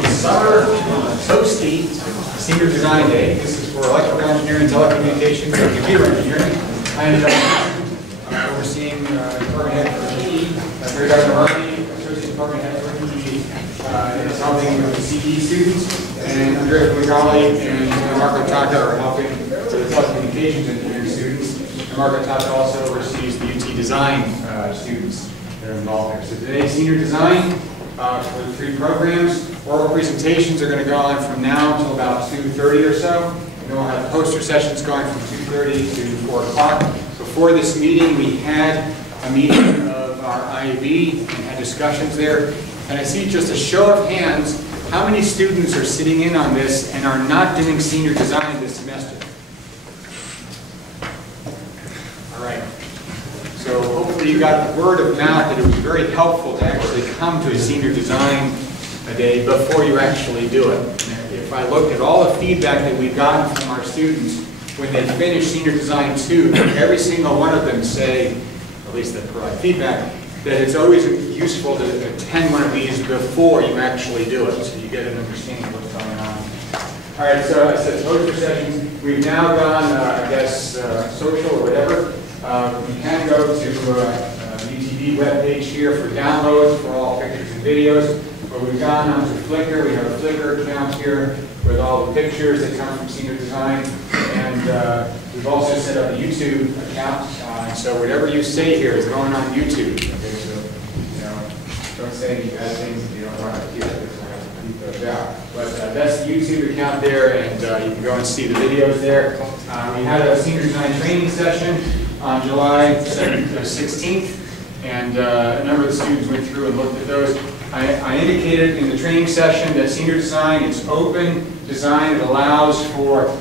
the summer toasty Senior Design Day. This is for electrical engineering, telecommunications, and computer engineering. I ended up overseeing department head for CE. Mary Dr. Murphy, associate department head for CE, is helping with the CE students, and Andrea Fumagalli and Marco Taka are helping with the telecommunications engineering students. And Marco Taka also oversees the UT Design students that are involved there. So today, Senior Design. For the 3 programs. Oral presentations are going to go on from now until about 2:30 or so. And then we'll have poster sessions going from 2:30 to 4 o'clock. Before this meeting, we had a meeting of our IAB and had discussions there. And I see just a show of hands, how many students are sitting in on this and are not doing senior design this semester? All right. So hopefully you got the word of mouth that it was very helpful to actually come to a senior design day before you actually do it. And if I look at all the feedback that we've gotten from our students when they finish Senior Design 2, every single one of them say, at least that provide feedback, that it's always useful to attend one of these before you actually do it, so you get an understanding of what's going on. All right, so I said poster sessions. We've now gone, I guess, social or whatever. You can go to the UTD webpage here for downloads for all pictures and videos. But we've gone on to Flickr. We have a Flickr account here with all the pictures that come from Senior Design. And we've also set up a YouTube account. So whatever you say here is going on YouTube. Okay, so don't say any bad things if you don't want to hear it, because I have to keep those out. But that's the YouTube account there, and you can go and see the videos there. We had a Senior Design training session on July 16th, and a number of the students went through and looked at those. I indicated in the training session that Senior Design is open design. It allows for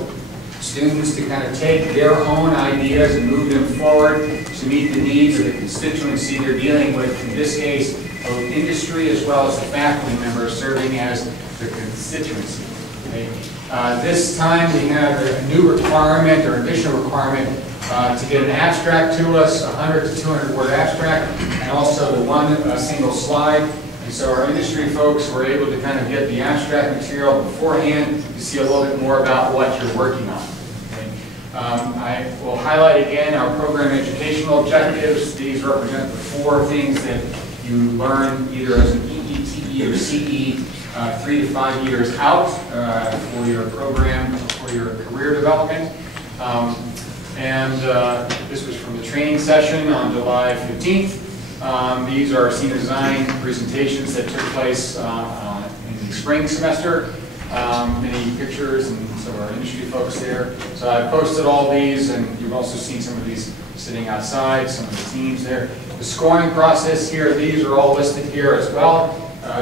students to kind of take their own ideas and move them forward to meet the needs of the constituency they're dealing with, in this case, both industry as well as the faculty members serving as the constituency. Okay. This time we have a new requirement or additional requirement to get an abstract to us, a 100 to 200 word abstract, and also the one single slide. And so our industry folks were able to kind of get the abstract material beforehand to see a little bit more about what you're working on. Okay. I will highlight again our program educational objectives. These represent the 4 things that you learn either as an EETE or CE 3 to 5 years out for your program, for your career development. This was from the training session on July 15th. These are Senior Design presentations that took place in the spring semester. Many pictures and some of our industry folks there. So I posted all these, and you've also seen some of these sitting outside, some of the teams there. The scoring process here, these are all listed here as well.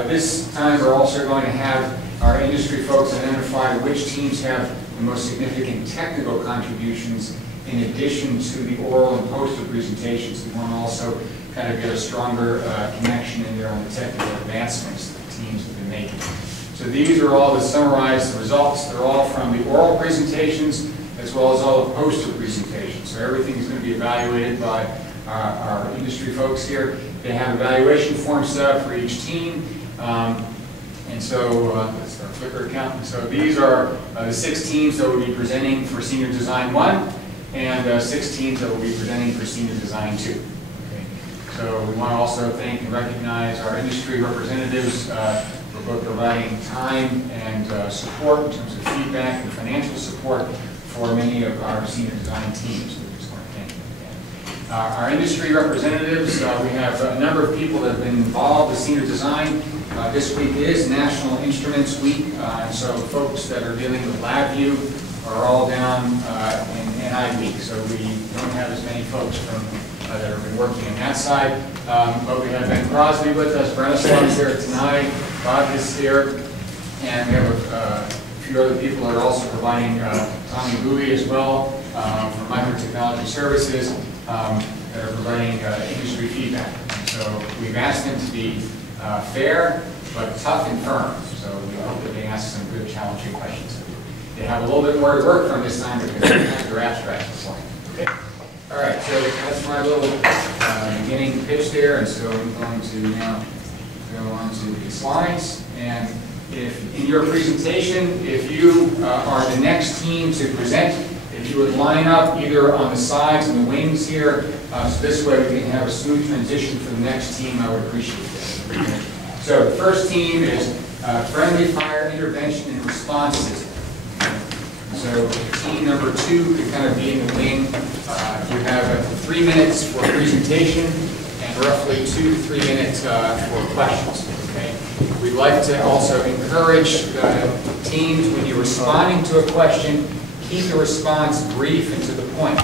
This time we're also going to have our industry folks identify which teams have the most significant technical contributions in addition to the oral and poster presentations. We want to also kind of get a stronger connection in there on the technical advancements that the teams have been making. So these are all the summarized results. They're all from the oral presentations as well as all the poster presentations. So everything is going to be evaluated by our industry folks here. They have evaluation forms set up for each team. And so that's our Flickr account. And so these are the 6 teams that will be presenting for Senior Design 1 and 6 teams that will be presenting for Senior Design 2. Okay. So we want to also thank and recognize our industry representatives for both providing time and support in terms of feedback and financial support for many of our Senior Design teams. So we just want to thank them again. Our industry representatives, we have a number of people that have been involved with Senior Design. This week is National Instruments Week, and so folks that are dealing with LabVIEW are all down in NI week, so we don't have as many folks from that have been working on that side. But we have Ben Crosby with us, Brenislav's here tonight, Bob is here, and we have a few other people that are also providing Tommy Bowie as well from Microtechnology Services that are providing industry feedback. And so we've asked them to be fair, but tough and firm. So we hope that they ask some good, challenging questions. They have a little bit more to work from this time because they have their abstract before. Okay. All right. So that's my little beginning pitch there, and so I'm going to now go on to the slides. And If in your presentation, if you are the next team to present, if you would line up either on the sides and the wings here, so this way we can have a smooth transition for the next team, I would appreciate that. So the first team is Friendly Fire Intervention and Response System. So team number 2 could kind of be in the wing. You have 3 minutes for presentation and roughly 2 to 3 minutes for questions. Okay? We'd like to also encourage teams when you're responding to a question, keep the response brief and to the point.